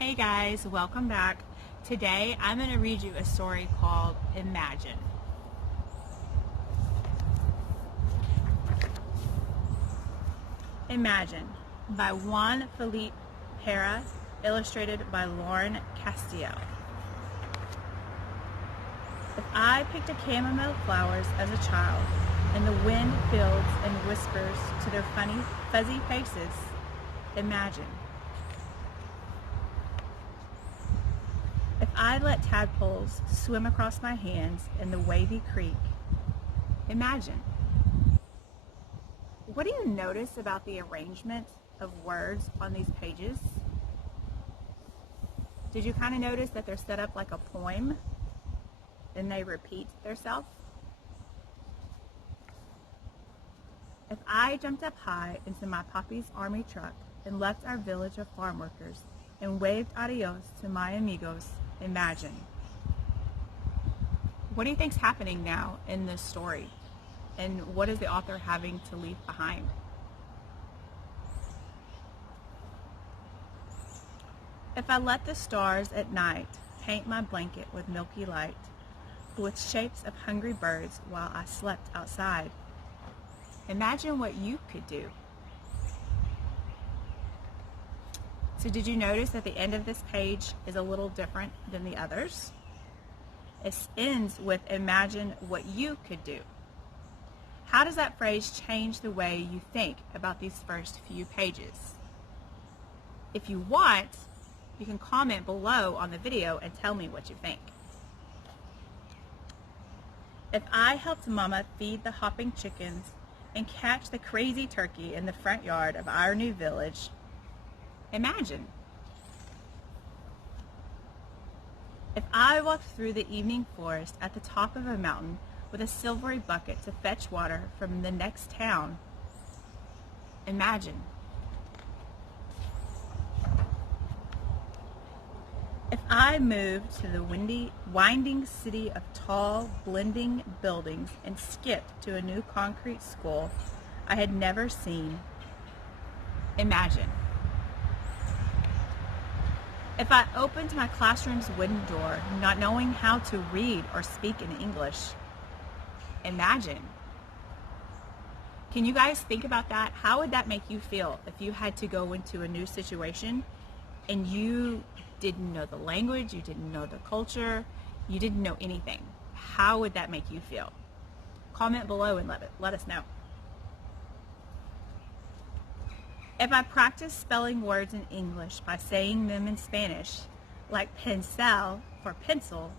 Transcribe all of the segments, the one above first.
Hey guys, welcome back. Today I'm going to read you a story called Imagine. Imagine by Juan Felipe Pera, illustrated by Lauren Castiel. If I picked a chamomile flowers as a child, and the wind fills and whispers to their funny, fuzzy faces, imagine. If I let tadpoles swim across my hands in the wavy creek, imagine. What do you notice about the arrangement of words on these pages? Did you kind of notice that they're set up like a poem and they repeat themselves? If I jumped up high into my papi's army truck and left our village of farm workers and waved adios to my amigos, imagine. What do you think's happening now in this story? And what is the author having to leave behind? If I let the stars at night paint my blanket with milky light, with shapes of hungry birds while I slept outside, imagine what you could do. So did you notice that the end of this page is a little different than the others? It ends with imagine what you could do. How does that phrase change the way you think about these first few pages? If you want, you can comment below on the video and tell me what you think. If I helped Mama feed the hopping chickens and catch the crazy turkey in the front yard of our new village, imagine. If I walked through the evening forest at the top of a mountain with a silvery bucket to fetch water from the next town, imagine. If I moved to the winding city of tall, blending buildings and skipped to a new concrete school I had never seen, imagine. If I opened my classroom's wooden door, not knowing how to read or speak in English, imagine. Can you guys think about that? How would that make you feel if you had to go into a new situation and you didn't know the language, you didn't know the culture, you didn't know anything? How would that make you feel? Comment below and let us know. If I practice spelling words in English by saying them in Spanish, like pencil for pencil,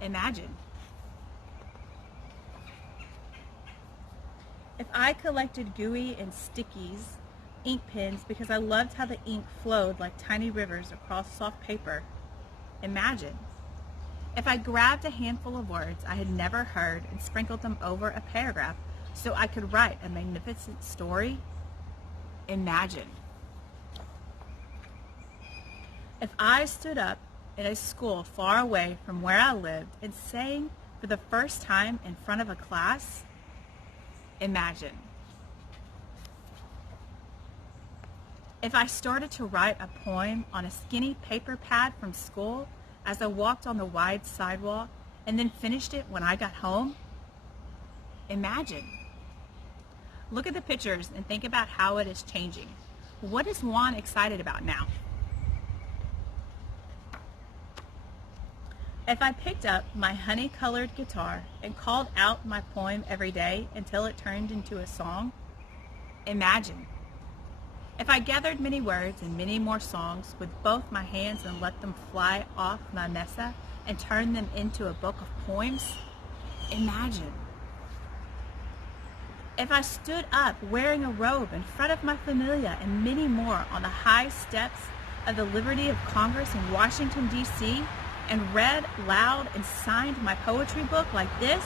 imagine. If I collected gooey and stickies, ink pens, because I loved how the ink flowed like tiny rivers across soft paper, imagine. If I grabbed a handful of words I had never heard and sprinkled them over a paragraph so I could write a magnificent story, imagine. If I stood up in a school far away from where I lived and sang for the first time in front of a class, imagine. If I started to write a poem on a skinny paper pad from school as I walked on the wide sidewalk and then finished it when I got home, imagine. Look at the pictures and think about how it is changing. What is Juan excited about now? If I picked up my honey-colored guitar and called out my poem every day until it turned into a song, imagine. If I gathered many words and many more songs with both my hands and let them fly off my mesa and turn them into a book of poems, imagine. If I stood up wearing a robe in front of my familia and many more on the high steps of the Library of Congress in Washington, D.C., and read loud and signed my poetry book like this,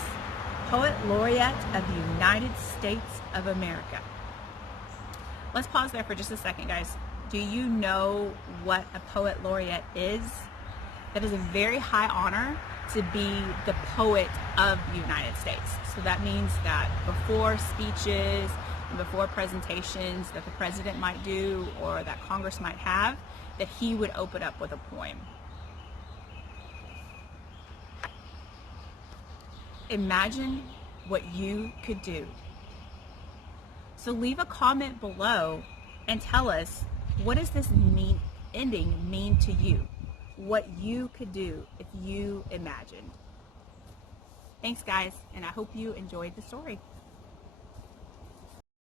Poet Laureate of the United States of America. Let's pause there for just a second, guys. Do you know what a Poet Laureate is? That is a very high honor to be the poet of the United States. So that means that before speeches and before presentations that the president might do or that Congress might have, that he would open up with a poem. Imagine what you could do. So leave a comment below and tell us, what does this ending mean to you? What you could do if you imagined. Thanks, guys, and I hope you enjoyed the story.